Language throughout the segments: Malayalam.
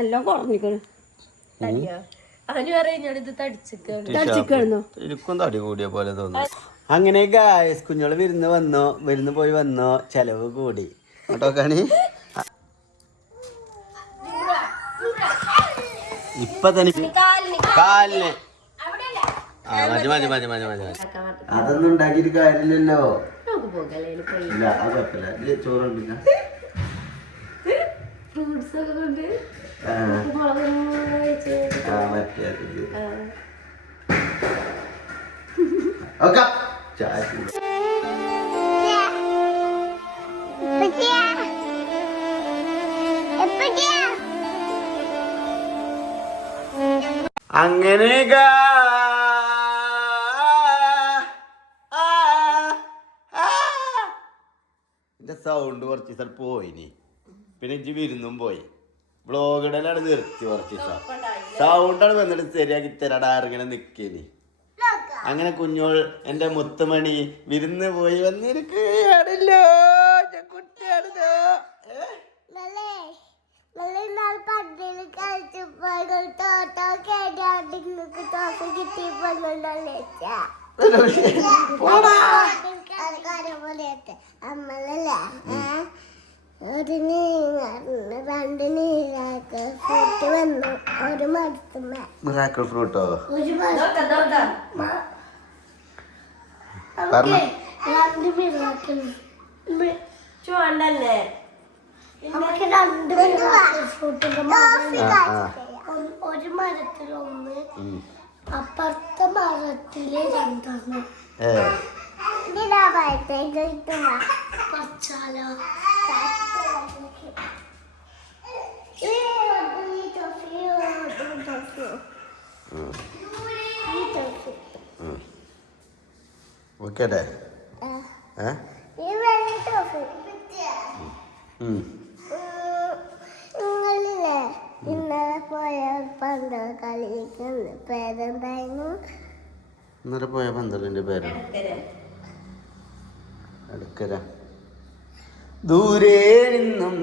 എല്ലാം കുറഞ്ഞിക്കണ്. എനിക്കും തടി കൂടിയ പോലെ തോന്നുന്നു. അങ്ങനെ ഗായ്സ് കുഞ്ഞോള് വിരുന്ന് പോയി വന്നോ, ചെലവ് കൂടി കേട്ടോ. കണി ഇപ്പൊ തന്നെ കാലിന് അതൊന്നും ഉണ്ടാക്കിട്ട് കാര്യമില്ലല്ലോ. ഇല്ല അത് കുഴപ്പമില്ല. ചോറുണ്ടില്ല അങ്ങനെ എന്റെ സൗണ്ട് കുറച്ച് ദിവസം പോയിനി. പിന്നെ ഇജ്ജ് വിരുന്നും പോയി. വ്ളോഗിടലാണ് നിർത്തി കുറച്ച് ദിവസം. സൗണ്ടാണ് വന്നിട്ട് ശരിയാക്കി തരാടാ ഇങ്ങനെ നിക്കേനി. അങ്ങനെ കുഞ്ഞോൾ എന്റെ മുത്തുമണി വിരുന്ന് പോയി വന്നിരിക്കുകയാണല്ലോ. കുട്ടിയാണല്ലോ. മിറാക്കിൾ ഫ്രൂട്ടോ ഒരു മരത്തിലൊന്ന്, അപ്പുറത്തെ മരത്തില് രണ്ടെണ്ണം. പച്ചാലോ ഓക്കെ ഇന്നലെ പോയ പന്ത് കളിക്കുന്ന പേരെന്തായിരുന്നു? ഇന്നലെ പോയ പന്തലിന്റെ പേര് അടുക്കര. ദൂരെ നിന്നും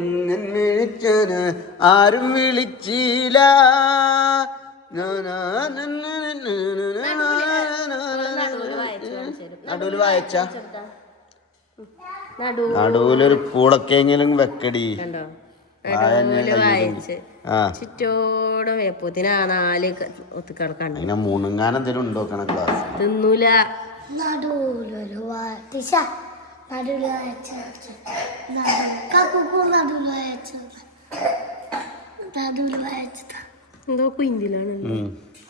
വിളിച്ചത് ആരും വിളിച്ചില്ല. നടുവിൽ വായിച്ച നടുവിലൊരു പൂളക്കെങ്കിലും വെക്കടി. ചുറ്റോടെ വേപ്പൂത്തിന് നാല് ഒത്തുകിടക്കാണ്ട് മൂന്നുങ്ങാനം എന്തെങ്കിലും ഉണ്ടോ ക്ലാസ് തിന്നൂല. എന്തോ കുയിന്തിലാണ്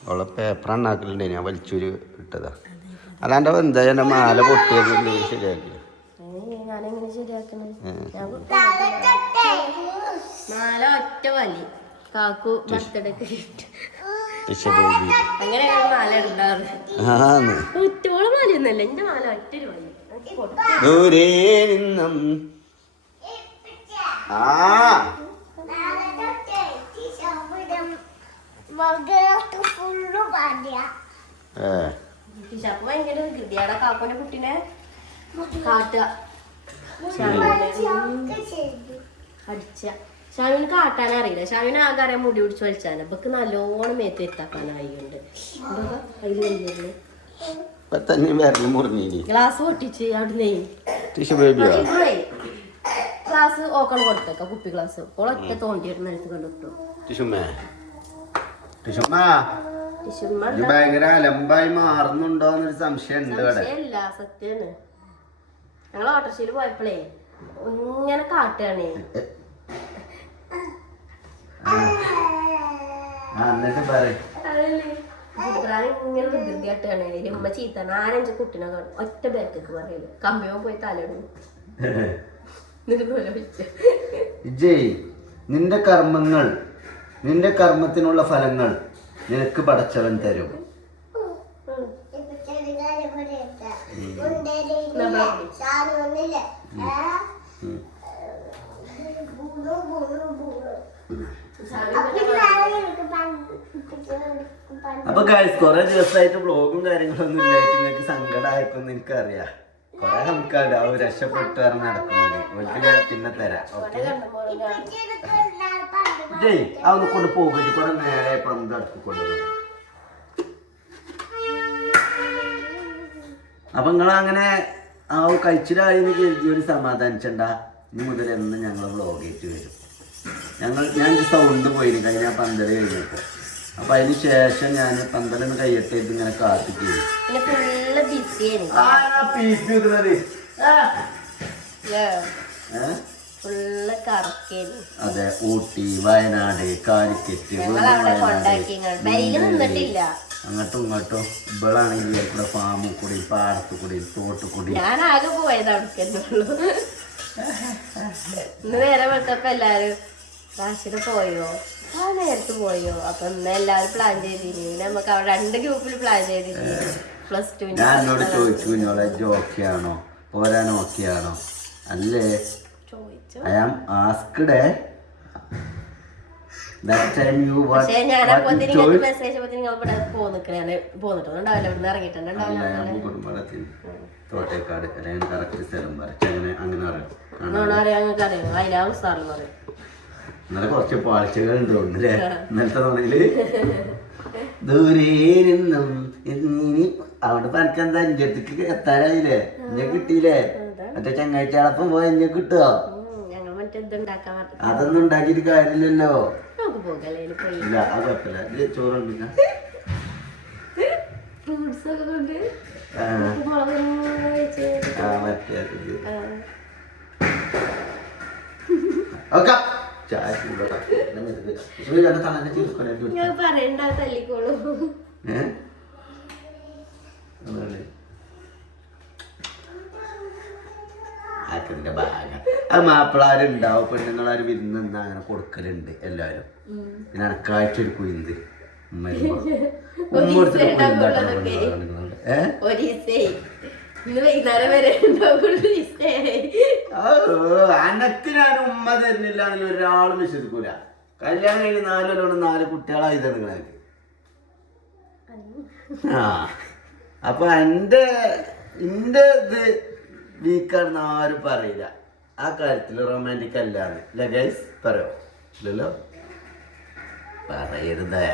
അവളെ പേപ്പർ ഉണ്ടാക്കലുണ്ട്. ഞാൻ വലിച്ചൂര് ഇട്ടതാ. അല്ലാണ്ട് എന്താ എന്റെ മാല പൊട്ടിയത് ശരിയാക്കി. ഞാനെങ്ങനെ ശരിയാക്കണേ? മാല ഒറ്റ വലി കാക്കു ബർത്ത്ഡേക്ക് അങ്ങനെ മാല ഉണ്ടാറ്. ഒറ്റോളം മാലയൊന്നല്ല എന്റെ മാല ഒറ്റൊരു വലി. ദൂരെ നിന്നും ഭയങ്കര ഗതിയാടാ കാക്കുന്റെ കുട്ടീനെ കാട്ടുക. അടിച്ച ഷാവിന് കാട്ടാൻ അറിയില്ല. ഷാവിന് ആകെ അറിയാൻ മുടി പിടിച്ച് വലിച്ചാണ്. ഇപ്പൊക്ക് നല്ലോണം മേത്ത് എത്താക്കാനായിണ്ട്. ഗ്ലാസ് പൊട്ടിച്ച് അവിടുന്ന് ഗ്ലാസ് ഓക്കൺ കൊടുത്തേക്ക. കുപ്പി ഗ്ലാസ് ഇപ്പോൾ ഒറ്റ തോണ്ടിയിട്ട് നിലത്ത് കണ്ടിട്ടു. ഭയങ്കര അലമ്പായി മാറുന്നുണ്ടോന്നൊരു സംശയം ഉണ്ട്. സംശയമില്ല, സത്യാണ്. ഞങ്ങൾ ഓട്ടോറിക്ഷയിൽ പോയപ്പോഴേ ഇങ്ങനെ കാട്ടുകയാണേ. ഇങ്ങനെ വികൃതിയാട്ടാണ്. ഉമ്മ ചീത്ത 4-5 കുട്ടിനെ ഒറ്റ ബാക്കൊക്കെ പറയില്ല. കമ്പിയോ പോയി തലയിടും. നിന്റെ കർമ്മങ്ങൾ, നിന്റെ കർമ്മത്തിനുള്ള ഫലങ്ങൾ നിനക്ക് പടച്ചവൻ തരും. അപ്പൊ ഗൈസ് കുറെ ദിവസമായിട്ട് ബ്ലോഗും കാര്യങ്ങളൊന്നും ഇല്ലായിട്ട് നിങ്ങൾക്ക് സങ്കടമായപ്പോ നിനക്ക് അറിയാം. കൊറേ നമുക്കറിയാം ആ രക്ഷപ്പെട്ടു പറഞ്ഞ് നടക്കുന്നത്. ഞാൻ പിന്നെ തരാം. ഓക്കെ ജയ് അവനെ കൊണ്ട് പോകരുത് കുറെ നേരെ പന്ത് അടുത്ത് കൊണ്ടുവരും. അപ്പൊ നിങ്ങളങ്ങനെ ആ കഴിച്ചിലായെന്ന് കരുതി ഒരു സമാധാനിച്ചണ്ട. ഇനി മുതൽ എന്ന് ഞങ്ങൾ വ്ളോഗേറ്റ് വരും. ഞാൻ സൗണ്ട് പോയിരുന്നു കഴിഞ്ഞ പന്തല് കഴിഞ്ഞപ്പോ. അപ്പൊ അതിന് ശേഷം ഞാൻ പന്തലൊന്ന് കയ്യട്ടെ ഇങ്ങനെ കാത്തിട്ട് അതെ ഊട്ടി വയനാട് കാലിക്കറ്റ് അങ്ങോട്ടും ഇങ്ങോട്ടും ഇവളാണെങ്കിൽ ഇവിടെ ഫാമിൽ കൂടി പാടത്ത് കൂടി തോട്ട് കൂടി ഞാനാകെ പോയത് അവിടേക്കുള്ളൂ. ഇന്ന് നേരെ വെക്കപ്പോ എല്ലാരും കാശിന് പോയോ ആ നേരത്ത് പോയോ. അപ്പൊ ഇന്ന് എല്ലാരും പ്ലാൻ ചെയ്തിരുന്നു. നമുക്ക് അവിടെ 2 ഗ്രൂപ്പിൽ പ്ലാൻ ചെയ്തിരുന്നു. +2 ഞാൻ എന്നോട് ചോദിച്ചു കുഞ്ഞോളെ ഓക്കെയാണോ പോരാൻ ഓക്കെയാണോ അല്ലേ ചോദിച്ചു. I am asked that time you what പക്ഷേ ഞാനപ്പോ നിങ്ങൾക്ക് മെസ്സേജ് നിങ്ങൾ ഇവിടെ പോന്നിട്ടൊന്നുണ്ടാവില്ല. ഇവിടുന്ന് ഇറങ്ങിയിട്ടുണ്ടാവില്ല. കുടുംബത്തിൽ തോട്ടേക്കാട് അല്ലെങ്കിൽ കറക്റ്റ് സ്ഥലം വരച്ച് അങ്ങനെ അറിയാം. അതിലാ ഉസാറിൽ പറയും. ഇന്നലെ കുറച്ച് പാഴ്ചകൾ ഉണ്ട് തോന്നുന്നില്ലേ ഇന്നലത്തെ തോന്നില് ദൂരെ നിന്നും അവിടെ പനക്കെന്താ എൻ്റെ അടുത്തേക്ക് എത്താനായില്ലേ ഇന്നെ കിട്ടിയില്ലേ മറ്റേ ചങ്ങാഴ്ചയാളപ്പം പോയ എന്നെ കിട്ടുവോ അതൊന്നും ഉണ്ടാക്കിയിട്ട് കാര്യമില്ലല്ലോ ഇല്ല അത് കുഴപ്പമില്ല ചോറുണ്ടില്ല മറ്റേ ഓക്കെ ആക്കിന്റെ ഭാഗം അത് മാപ്പിളാരുണ്ടാവും പെണ്ണുങ്ങളാരും വിരുന്ന് അങ്ങനെ കൊടുക്കലുണ്ട് എല്ലാരും. പിന്നെ അനക്കാഴ്ച ഒരു കുയിന്ത് അനക്ക് ഞാൻ ഉമ്മ തരുന്നില്ലാണെങ്കിൽ ഒരാളും വിശ്വസിക്കൂല. കല്യാണം കഴിഞ്ഞ് 4 കൊല്ലം 4 കുട്ടികളായി തരുന്നത്. ആ അപ്പൊ എന്റെ ഇത് വീക്കാണെന്ന് ആരും പറയില്ല. ആ കാര്യത്തിൽ റൊമാൻറ്റിക് അല്ലാന്ന് അല്ലേ ഗൈസ്? പറയോ ഇല്ലല്ലോ പറയരുതേ.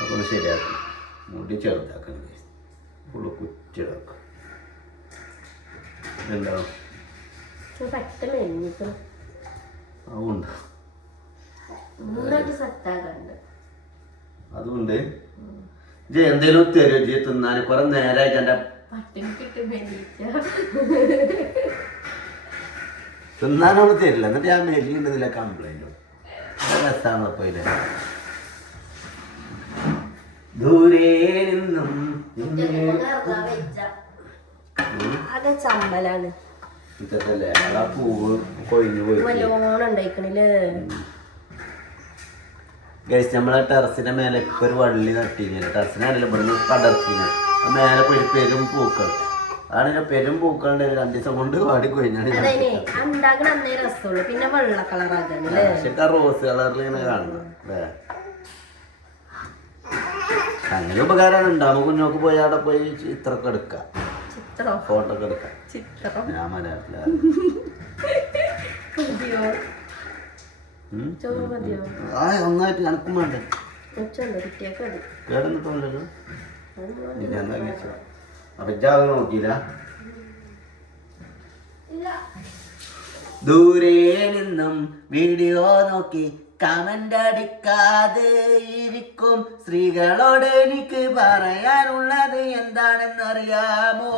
അപ്പൊ ശരിയാക്കും മുടി ചെറുതാക്കണം ഫുള്ള് കുറ്റിടാക്കും. എന്താ അതുകൊണ്ട് അതുകൊണ്ട് എന്തേലും തരുമോ ജി തിന്നാൻ? കുറെ നേരമായിട്ട് എന്റെ തിന്നാനൊന്നും തരില്ല. എന്നിട്ട് ഞാൻ മെലിയുന്നതിലെ കംപ്ലൈന്റും രസാണ്. അപ്പൊ ഇല്ലേ ദൂരെ നിന്നും ചമ്പലാണ് ഇതല്ലേ ആ പൂവ് കൊഴിഞ്ഞു പോയി. ഗൈസ് നമ്മളെ ടെറസിന്റെ മേലെ ഇപ്പൊ ഒരു വള്ളി നട്ടില്ല. ടെറസിനാണല്ലോ ഇവിടുന്ന് പടർത്തിന് മേലെ പോയി പെരും പൂക്കൾ ആണ്. പെരും പൂക്കളുടെ 2 ദിവസം കൊണ്ട് വാടി കൊഴിഞ്ഞാണ്. പിന്നെ വെള്ള കളറാണ് പക്ഷെ റോസ് കളറിൽ ഇങ്ങനെ കാണണം അല്ലേ? അങ്ങനെ ഉപകാരമാണ് ഉണ്ടാവും. കുഞ്ഞോക്ക് പോയി അവിടെ പോയി ചിത്രമൊക്കെ എടുക്കാം, ഫോട്ടോ ഒക്കെ എടുക്കാം. ഞാൻ മലയാളത്തിലാണ്. ഒന്നായിട്ട് കണക്കും വേണ്ടേ? കേടന്നിട്ടല്ലോ. അപ്പൊ ഇജാവ് നോക്കിയില്ല. ദൂരെ നിന്നും വീഡിയോ നോക്കി കമന്റ് അടിക്കാതെ ഇരിക്കും സ്ത്രീകളോട് എനിക്ക് പറയാനുള്ളത് എന്താണെന്നറിയാമോ?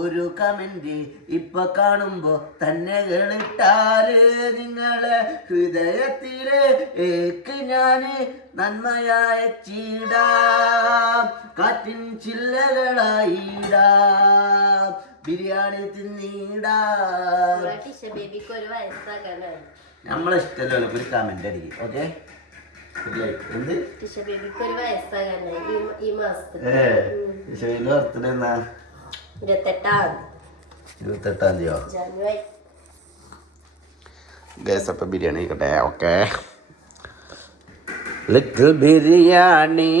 ഒരു കമന്റ് ഇപ്പൊ കാണുമ്പോ തന്നെ കേളിട്ടാല് നിങ്ങളെ ഹൃദയത്തിലേക്ക് ഞാന് നന്മയായ ചീടാം, കാറ്റിൻ ചില്ലകളായിടാം, ബിരിയാണി തിന്നിടാം. നമ്മളെ ഇഷ്ടമല്ലോ ഒരു കമന്റ് അടിക്കും. ഓക്കെ ബർത്ത്ഡേ എന്നാ? 28-ാം തീയതിയോ? ഗൈസ് അപ്പൊ ബിരിയാണി ആയിക്കോട്ടെ. ഓക്കെ ലിറ്റിൽ ബിരിയാണി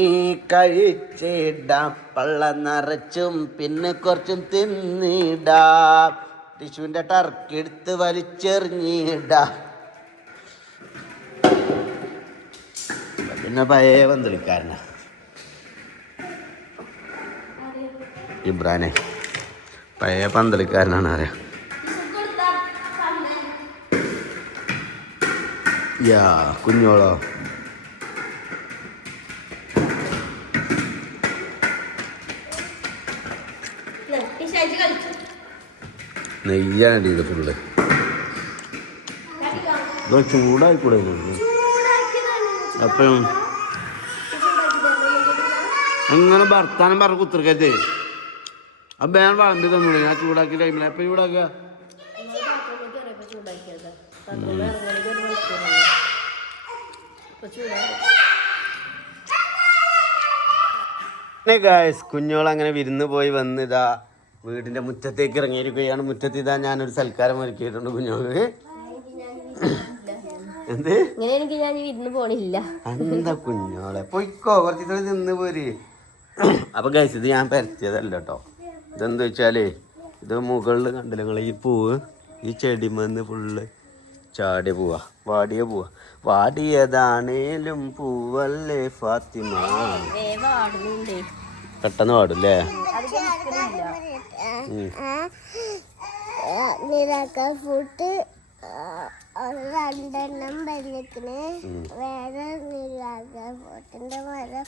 കഴിച്ചിടാം, പള്ള നിറച്ചും പിന്നെ കുറച്ചും തിന്നിടാം, ടിഷ്യൂവിൻ്റെ ടർക്കി എടുത്ത് വലിച്ചെറിഞ്ഞിടാം. പിന്നെ പഴയ പന്തളിക്കാരനാ ഇബ്രാനെ, പഴയ പന്തളിക്കാരനാണ് അറിയാം. യാ കുഞ്ഞോളോ നെയ്യാണ് ഇത് ഫുള്ള്. ചൂടായിക്കൂടെ അപ്പം അങ്ങനെ ഭർത്താനം പറഞ്ഞ കുത്തിർക്കരുത്. അപ്പം ഞാൻ വളമ്പി തന്നോളൂ. ഞാൻ ചൂടാക്കിയ ടൈമിൽ എപ്പം ചൂടാക്കുക? കുഞ്ഞോളങ്ങനെ വിരുന്ന് പോയി വന്നിതാ വീടിന്റെ മുറ്റത്തേക്ക് ഇറങ്ങിയിരിക്കുകയാണ്. മുറ്റത്ത് ഇതാ ഞാനൊരു സൽക്കാരം ഒരുക്കിയിട്ടുണ്ട് കുഞ്ഞോൾക്ക്. എന്ത് എന്താ കുഞ്ഞോളെ പൊയ്ക്കോ, കുറച്ച് ദിവസം നിന്ന് പോര്. അപ്പൊ ഗൈസ് ഇത് ഞാൻ പരത്തിയതല്ല കേട്ടോ. ഇതെന്താ വെച്ചാലേ ഇത് മുകളിൽ കണ്ടില്ല നിങ്ങൾ ഈ പൂവ്, ഈ ചെടിമന്ന് ഫുള്ള് ചാടിയ പൂവാ, വാടിയ പൂവാ. വാടിയതാണേലും പൂവല്ലേ ഫാത്തിമ. പെട്ടെന്ന് പാടുല്ലേ? ഫുഡ് 2 പറഞ്ഞിക്കണ്. വേറെ ഫോട്ടിന്റെ മരം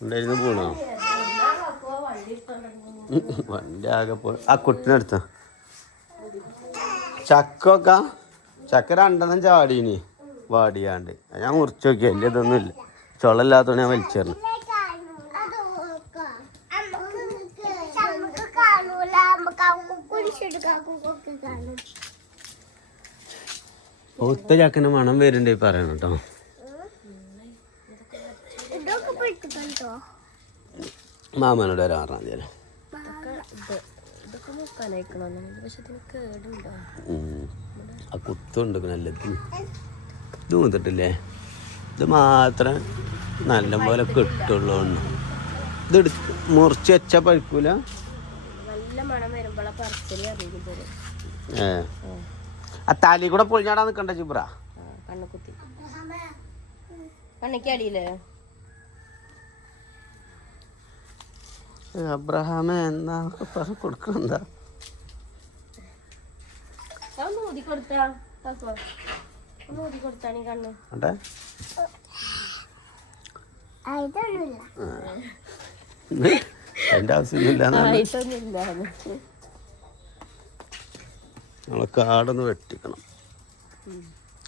ഉണ്ടായിരുന്നു പോണോ? വണ്ടി ആകെ പോ. ആ കുട്ടിനെടുത്ത ചക്കൊക്കെ ചക്ക 2 ചാടീനി വാടിയാണ്ട്. ഞാൻ മുറിച്ച് നോക്കി, വലിയ ഇതൊന്നുമില്ല. ചുളല്ലാത്തോണ്ട് ഞാൻ വലിച്ചേർന്നു. ഒത്ത ചക്കൻ്റെ മണം വരുന്നുണ്ട് പറയണം കേട്ടോ. മാമനോട് വരാൻ പറഞ്ഞാൽ ആ കുത്തുണ്ട് നല്ലത്. ഇത് മൂത്തിട്ടില്ലേ? ഇത് മാത്രം നല്ല പോലെ കിട്ടുള്ളൂ. ഇത് മുറിച്ച് വെച്ചാൽ പഴുക്കൂല. ആ തലി കൂടെ പൊളിഞ്ഞാടാ നിക്കണ്ട ചിബ്ര. അബ്രഹാമേ എന്നാ കൊടുക്കണെന്താ? അതിന്റെ ആവശ്യമൊന്നുമില്ല. നമ്മളെ കാടൊന്ന് വെട്ടിക്കണം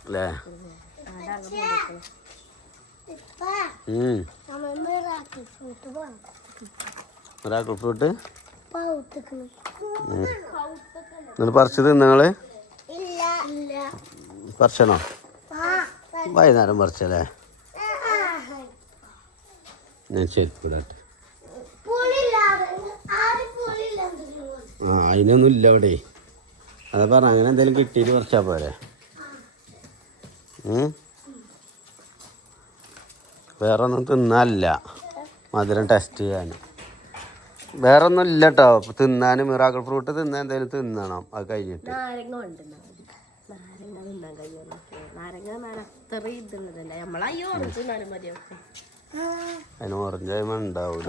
അല്ലേ? മിറാക്കിൾ ഫ്രൂട്ട് നിങ്ങൾ പറിച്ചത് നിങ്ങള് പറിച്ചണോ? വൈകുന്നേരം പറിച്ചല്ലേ? ഞാൻ ശരിക്കൂടാട്ടെ. ആ അതിനൊന്നും ഇല്ല അവിടെ. അതാ പറഞ്ഞ അങ്ങനെ എന്തെങ്കിലും കിട്ടിയിട്ട് പറിച്ചാൽ പോരെ. വേറെ ഒന്നും തിന്നാനില്ല, മധുരം ടെസ്റ്റ് ചെയ്യാൻ. വേറെ ഒന്നും ഇല്ല കേട്ടോ തിന്നാൻ. മിറാക്കിൾ ഫ്രൂട്ട് തിന്നാൻ എന്തായാലും തിന്നണം. അത് കഴിഞ്ഞിട്ട് അതിന് ഓറഞ്ച് ടൈം ഉണ്ടാവൂല.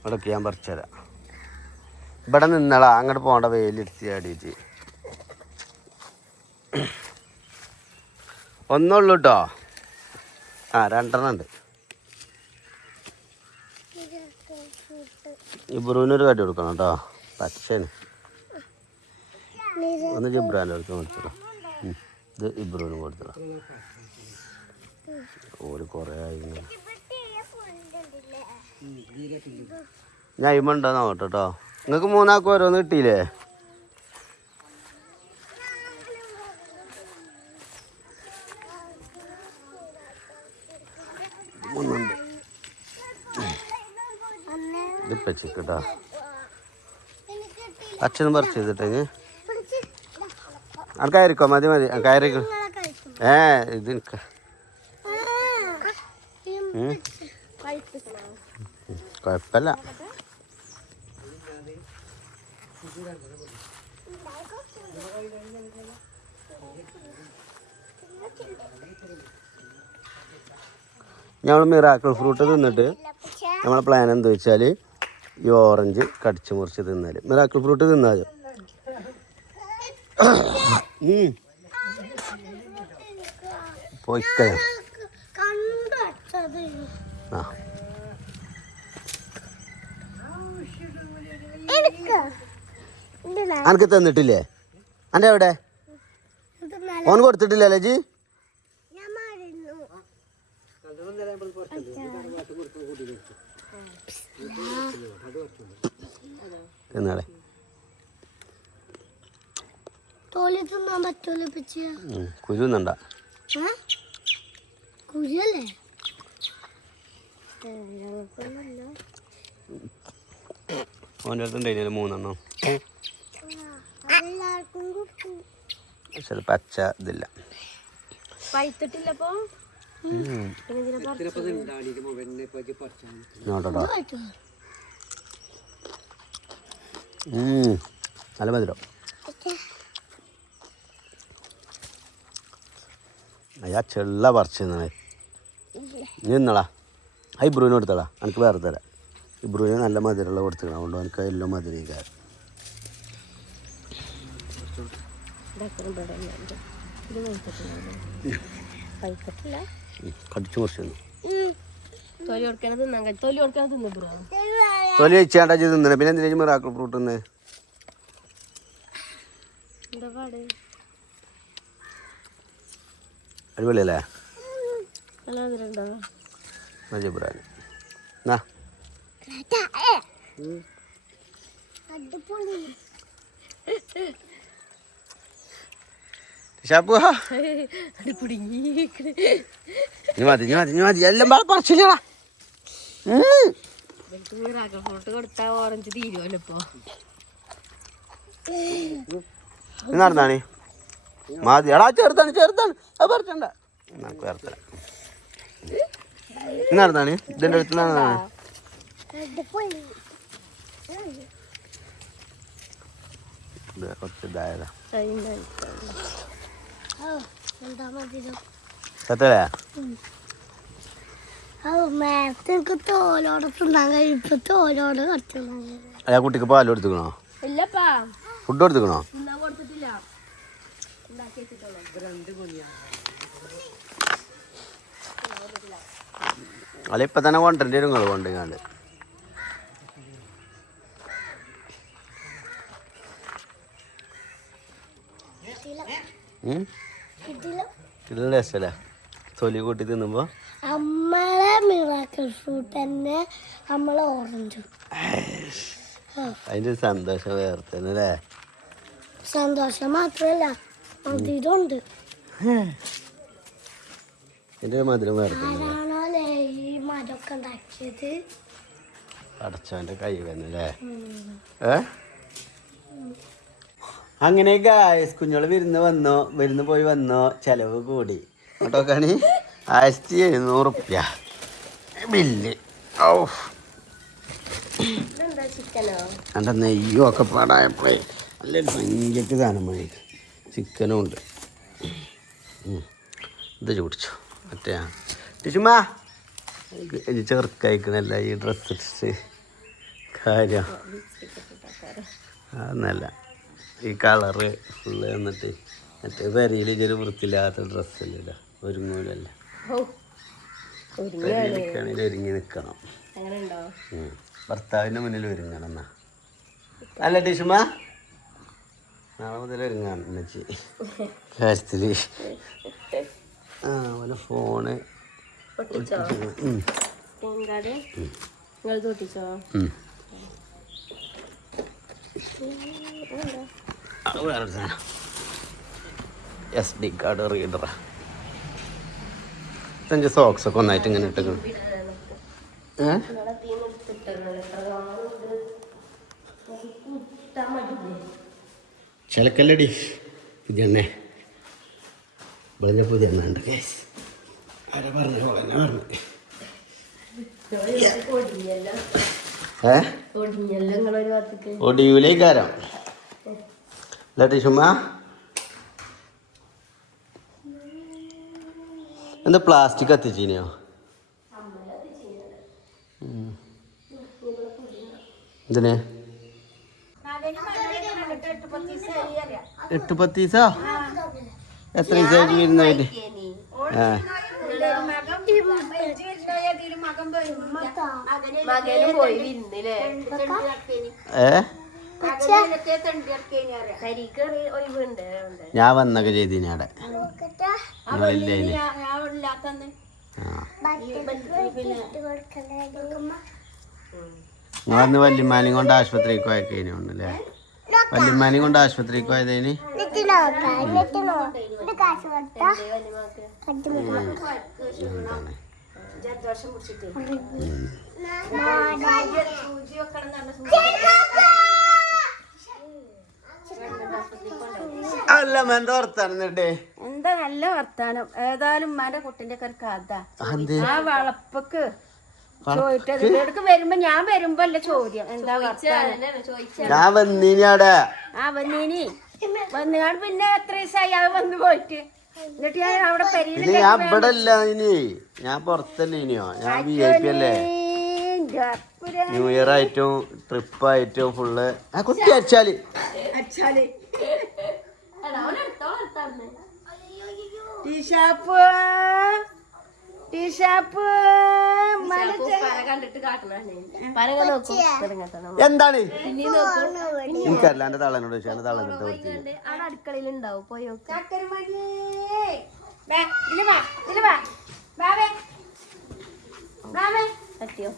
ഇവിടെ ഞാൻ പറിച്ചുതരാം. ഇവിടെ നിന്നളാ, അങ്ങോട്ട് പോകണ്ട. വെയിലിരുത്തി ആടിയിട്ട് ഒന്നുള്ളൂ കേട്ടോ. ആ 2 ഉണ്ട്. ഇബ്രൂവിനൊരു കടി കൊടുക്കണം കേട്ടോ. പച്ചന് ഒന്ന് ജിബ്രാൻ്റെ അടുത്ത് കൊടുത്തടാം. ഇത് ഇബ്രൂവിനും കൊടുത്തടാം. ഒരു കുറേ ആയി. ഞാൻ ഇമുണ്ടോ നോട്ടെ കേട്ടോ. നിങ്ങൾക്ക് 3 ആൾക്കും ഓരോന്ന് കിട്ടിയില്ലേ? ഒന്നുണ്ട്. ഇതിപ്പോ ചിക്കട്ടാ അച്ഛനും പറിച്ച് ചെയ്തിട്ടേ അത് കയറിക്കോ മതി മതി കയറിക്കോ ഇത് നിൽക്ക കുഴപ്പമില്ല. ഞങ്ങൾ മിറാക്കിൾ ഫ്രൂട്ട് തിന്നിട്ട് നമ്മളെ പ്ലാൻ എന്താ വെച്ചാൽ ഈ ഓറഞ്ച് കടിച്ചു മുറിച്ച് തിന്നാൽ മിറാക്കിൾ ഫ്രൂട്ട് തിന്നാലോ. പോയിക്ക ആ അനക്ക് തന്നിട്ടില്ലേ? അൻ്റെ എവിടെ? ഓൻ കൊടുത്തിട്ടില്ലല്ലേ ജി? എന്നാളെ കുരു തിന്നണ്ട. ഓൻ്റെ അടുത്തുണ്ടായില്ല 3 എണ്ണം. പക്ഷെ പച്ച ഇതില്ല. നോട്ടോ നല്ല മധുരം. അയ്യാ ചെള്ള പറിച്ച് നീ നിന്നളാ. ഇബ്രുവിന് കൊടുത്തടാ, എനിക്ക് വേറെ തരാം. ഇബ്രുവിന് നല്ല മധുരമുള്ള കൊടുത്തിക്കണം, അതുകൊണ്ട് എനിക്ക് എല്ലാം മധുരക്കാർ കടിച്ചു മുറിച്ചു. തൊലി വെച്ചാണ്ട തിന്നെ, പിന്നെ എന്തിനാ മിറാക്കിൾ ഫ്രൂട്ട് തിന്നേ? അടിപൊളിയല്ലേ? മജബ്രാൻ എല്ലാം പറിച്ചില്ലടാ. ഫ്രൂട്ട് കൊടുത്താ ഓറഞ്ച് തീരുമല്ലോ ഇപ്പൊ. നടന്നാണേ മതി. എടാ ചെറുതാണ് ചെറുതാണ്, അത് പറിച്ചണ്ട. നമുക്ക് വേർത്തല നടന്നാണ് ഇതിൻ്റെ അടുത്ത് നടന്നാണ്. കുറച്ച് ഇതായതാ സത്തല്ലേ? അയാ കുട്ടിക്ക് പാല് കൊടുത്തുക്കണോ? ഫുഡ് കൊടുത്തുക്കണോ? അല്ല ഇപ്പൊ തന്നെ കൊണ്ടുവരേണ്ടി വരും. നിങ്ങൾ കൊണ്ടുങ്ങാണ്ട് ഇത് രസല്ലേ തൊലി കൂട്ടി തിന്നുമ്പോ? നമ്മളെ മിറാക്കിൾ ഫ്രൂട്ട് തന്നെ നമ്മളെ ഓറഞ്ച്. അതിന്റെ സന്തോഷം വേറെ തന്നെ അല്ലേ? സന്തോഷം മാത്രല്ല മധുരമുണ്ട്. ഇതിന്റെ മധുരം വേറെ തന്നെ. ആരാണോല്ലേ ഈ മരമൊക്കെ ഉണ്ടാക്കിയത്? അടച്ചവന്റെ കൈ വന്നല്ലേ? അങ്ങനെ ഗായ്സ് കുഞ്ഞോള് വിരുന്ന് പോയി വന്നോ. ചെലവ് കൂടി കേട്ടോക്കാണി. 1700 ബില്ല്. എൻ്റെ നെയ്യും ഒക്കെ പാടായപ്പോഴേ നല്ല ഭയങ്കര സാധനം മതി. ചിക്കനും ഉണ്ട്. ഇത് ചൂടിച്ചു മറ്റേ ടിഷുമാ ചെറുക്കയക്കണല്ല ഈ ഡ്രസ്സ് ഇട്ടിട്ട് കാര്യം. അതൊന്നല്ല ഈ കളറ് ഫുള്ള് എന്നിട്ട് മറ്റേ പെരയിൽ ഇതൊരു വൃത്തിയില്ലാത്ത ഡ്രസ്സല്ലല്ലോ, ഒരുങ്ങൂലല്ല. പെരയിലേക്കാണെങ്കിൽ ഒരുങ്ങി നിൽക്കണം. ഭർത്താവിൻ്റെ മുന്നിൽ ഒരുങ്ങണം എന്നാ അല്ല ടിഷുമാ? നാളെ മുതൽ ഒരുങ്ങാണ് എന്നുവെച്ച് കാര്യത്തില്. അതുപോലെ ഫോണ് വേറെ സാധനം SD കാർഡ് റീഡറാ. 5 സോക്സൊക്കെ ഒന്നായിട്ട് ഇങ്ങനെ ഇട്ടേക്കണം. ചിലക്കല്ലടി പുതിയ എണ്ണ വെളുഞ്ഞ പുതിയ എണ്ണ ഉണ്ട് ആരാ പറഞ്ഞു ഓളെന്നെ പറഞ്ഞു ഒടിയൂലേക്കാരം അല്ല ടീഷുമ്മ എന്താ പ്ലാസ്റ്റിക് കത്തിച്ചീനെയോ എന്തിനെ 8-10 ദിവസോ എത്ര ദിവസമായിട്ട് വരുന്നതായിട്ട് ഞാൻ വന്നൊക്കെ ചെയ്തീനവിടെ വന്ന് വല്യമ്മാനെയും കൊണ്ട് ആശുപത്രിക്ക് പോയക്കേനുണ്ടല്ലേ വല്യമ്മാനെയും കൊണ്ട് ആശുപത്രിക്ക് പോയതേന് അല്ല എന്താ വർത്താനേ എന്താ നല്ല വർത്താനം. ഏതായാലും ഉമ്മാന്റെ കുട്ടിന്റെ ഒക്കെ ഒരു കഥ ആ വളപ്പക്ക് ചോദിച്ചത് വരുമ്പോ ഞാൻ വരുമ്പോ അല്ല ചോദ്യം എന്താ ഞാൻ വന്നീനവിടെ ആ വന്നീനി വന്നുകാണ്ട് പിന്നെ എത്ര ദിവസമായി അത് വന്നു പോയിട്ട് എന്നിട്ട് ഞാൻ അവിടെ പിന്നെ ഞാൻ ഇവിടെ അല്ല ഇനി ഞാൻ പുറത്തല്ലേ ഇനിയോ ഞാൻ VIP അല്ലേ ന്യൂ ഇയർ ആയിട്ടും ട്രിപ്പായിട്ടും ഫുള്ള് കുത്തി അടിച്ചാല് ടീഷാപ്പ് എന്താണ് എനിക്കല്ല എന്റെ തള്ളനോട് ചോദിച്ചു എന്റെ തള്ളനോട് അടുക്കളയിലുണ്ടാവും പോയോ പറ്റിയോ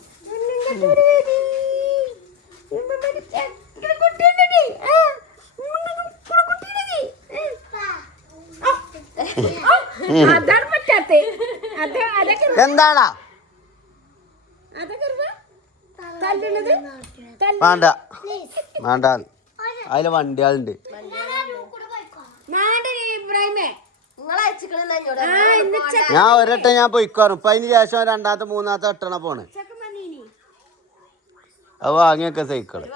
അതാണ് പറ്റാത്തെ എന്താടാ വേണ്ട വേണ്ട അതിലെ വണ്ടികളുണ്ട് ഞാൻ ഒരട്ടം ഞാൻ പൊയ്ക്കോറും ഇപ്പൊ അതിന് ശേഷം രണ്ടാമത്തെ മൂന്നാമത്തെ വട്ടണ പോണ് അത് വാങ്ങിയൊക്കെ സൈക്കിള്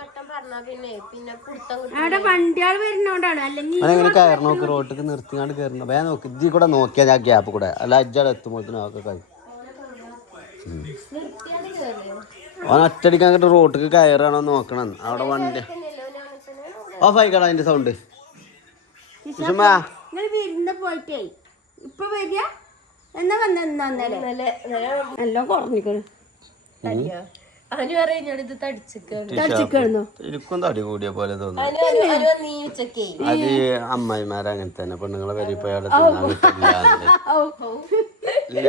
അങ്ങനെ കയറി നോക്ക് റോട്ടിക്ക് നിർത്തിക്കാണ്ട് കയറണം വേഗം നോക്ക് ഇതിൽ കൂടെ നോക്കിയാ ഞാൻ ഗ്യാപ്പ് കൂടെ അല്ല അജ്ജാടെ എത്തുമ്പോഴത്തേനും ഒക്കെ കഴിയും ഓൻ ഒറ്റടിക്ക് അങ്ങോട്ട് റോട്ടിക്ക് കയറാണോ നോക്കണം അവിടെ വണ്ടി ഓഫ് ആയിക്കട അതിന്റെ സൗണ്ട് പോയിട്ടേ ഇപ്പൊ വരിക എന്നാ നല്ല കുറഞ്ഞിക്കണ് എനിക്കും തടി കൂടിയ പോലെ തോന്നുന്നു അത് അമ്മായിമാര് അങ്ങനെ തന്നെ പെണ്ണുങ്ങളെ വരി പോയാൽ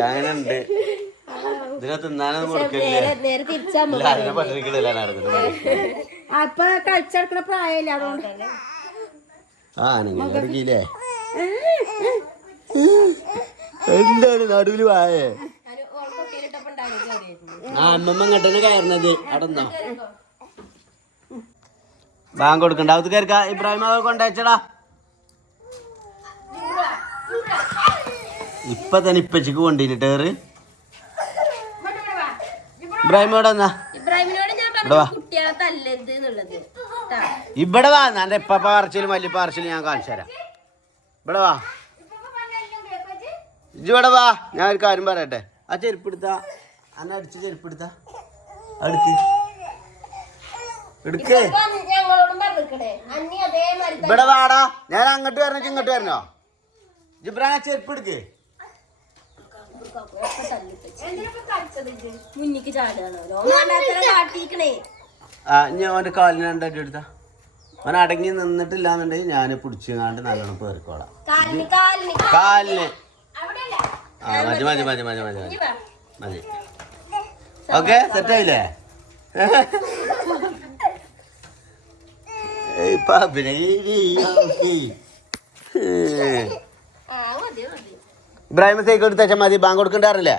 അങ്ങനെ ഉണ്ട് ഇതിനെ തിന്നാനൊന്നും കൊടുക്കില്ലേ അതിനെ പട്ടിണിക്കിടയിലാണ് നടക്കുന്നത് അപ്പൊ കളിച്ചെടുക്കണ പ്രായമില്ല അതുകൊണ്ട് നിങ്ങൾ എടുക്കില്ലേ എന്താണ് നടുവില് വായേ ആ അമ്മമ്മ ഇങ്ങോട്ടന്നെ കയറുന്നത് അവിടെ ബാങ്ക് കൊടുക്കണ്ട അത് കയറിക്ക ഇബ്രാഹിം കൊണ്ടയച്ചടാ ഇപ്പൊ തന്നെ ഇപ്പച്ചിക്ക് കൊണ്ടിട്ടേറ് ഇബ്രാഹിം ഇവിടെ വന്നാ ഇവിടെ വാ എന്റെ ഇപ്പ പാർച്ചിലും വലിയ പാർച്ചിലും ഞാൻ കാണിച്ചു തരാം ഇവിടെ വാ ഇവിടെ വാ ഞാൻ ഒരു കാര്യം പറയട്ടെ ആ ചെരുപ്പെടുത്താ അന്നെ അടിച്ച് ചെരുപ്പെടുത്താ അടുക്ക് എടുക്കേ ഇവിടെ വാടാ ഞാൻ അങ്ങോട്ട് വരണോ ഇങ്ങോട്ട് വരണോ ജിബ്രാൻ ആ ചെരുപ്പ് എടുക്കേ ഞാൻ ഓന്റെ കാലിന് രണ്ടടി എടുത്താ അവൻ അടങ്ങി നിന്നിട്ടില്ലാന്നുണ്ടെങ്കിൽ ഞാൻ പിടിച്ചുകാണ്ട് നല്ലോണം പേർക്കോളാം കാലിന് ആ മതി മതി മതി മതി മതി മതി മതി ഓക്കെ സെറ്റായില്ലേ ഇബ്രാഹിം സൈക്കിൾ എടുത്താച്ചാ മതി ബാങ്ക് കൊടുക്കണ്ടാറില്ലേ